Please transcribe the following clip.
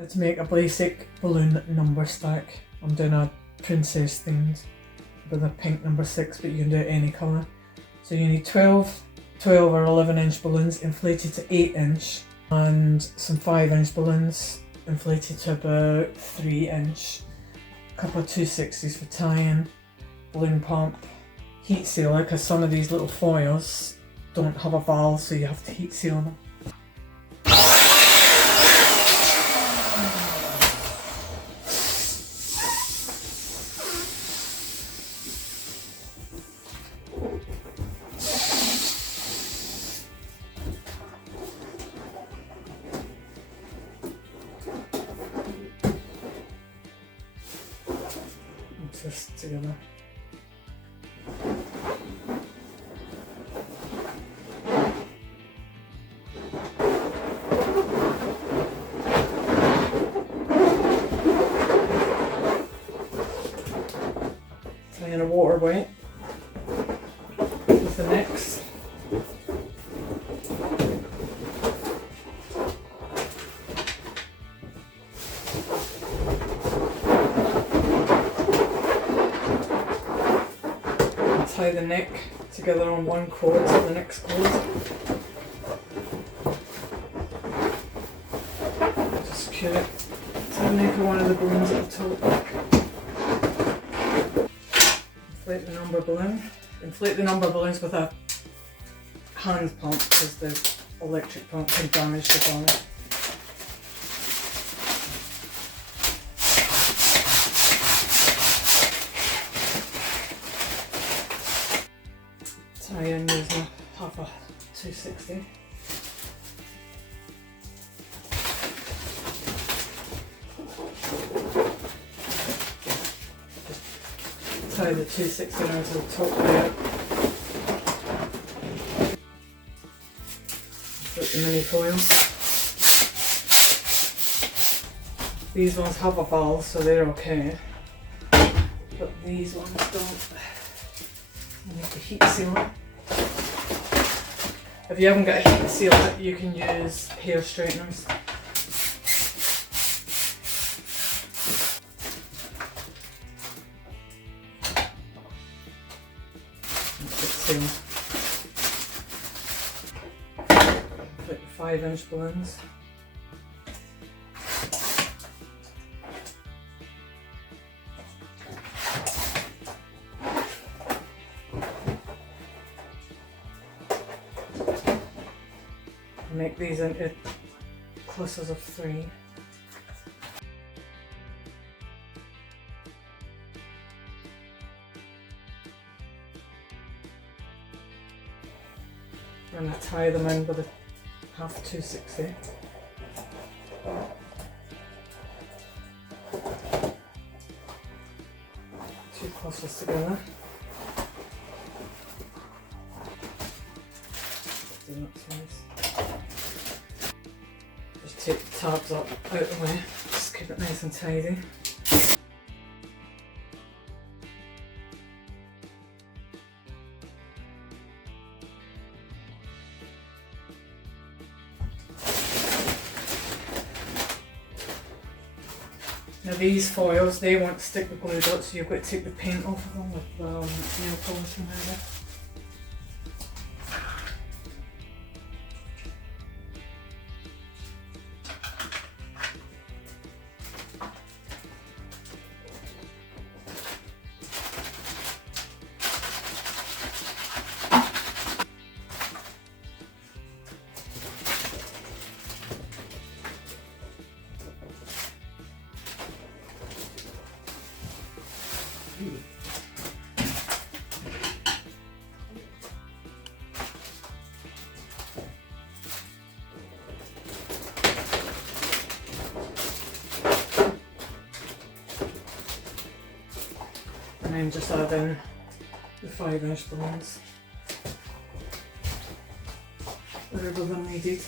Let's make a basic balloon number stack. I'm doing a princess themed with a pink number 6, but you can do it any colour. So you need 12 or 11 inch balloons inflated to 8 inch and some 5 inch balloons inflated to about 3 inch. A couple of 260s for tie-in, balloon pump, heat sealer, because some of these little foils don't have a valve, so you have to heat seal them. Just together. Tying a water weight with the next. Tie the neck together on one cord to the next cord. Just secure it to the neck of one of the balloons at the top. Inflate the number balloon. Inflate the number balloons with a hand pump because the electric pump can damage the balloon. Tie in using half a 260. Just tie the 260 around to the top there. Put the mini foil. These ones have a valve, so they're okay, but these ones don't. You need to heat seal it. If you haven't got a heat sealer, you can use hair straighteners. Seal. Put 5 inch balloons. Make these into clusters of 3. And I tie them in with a half 260. Two clusters together. Just take the tabs up out of the way, just keep it nice and tidy. Now these foils, they won't stick the glue dots, so you've got to take the paint off of them with nail polish remover. And then just add in the 5 inch balloons wherever they're needed.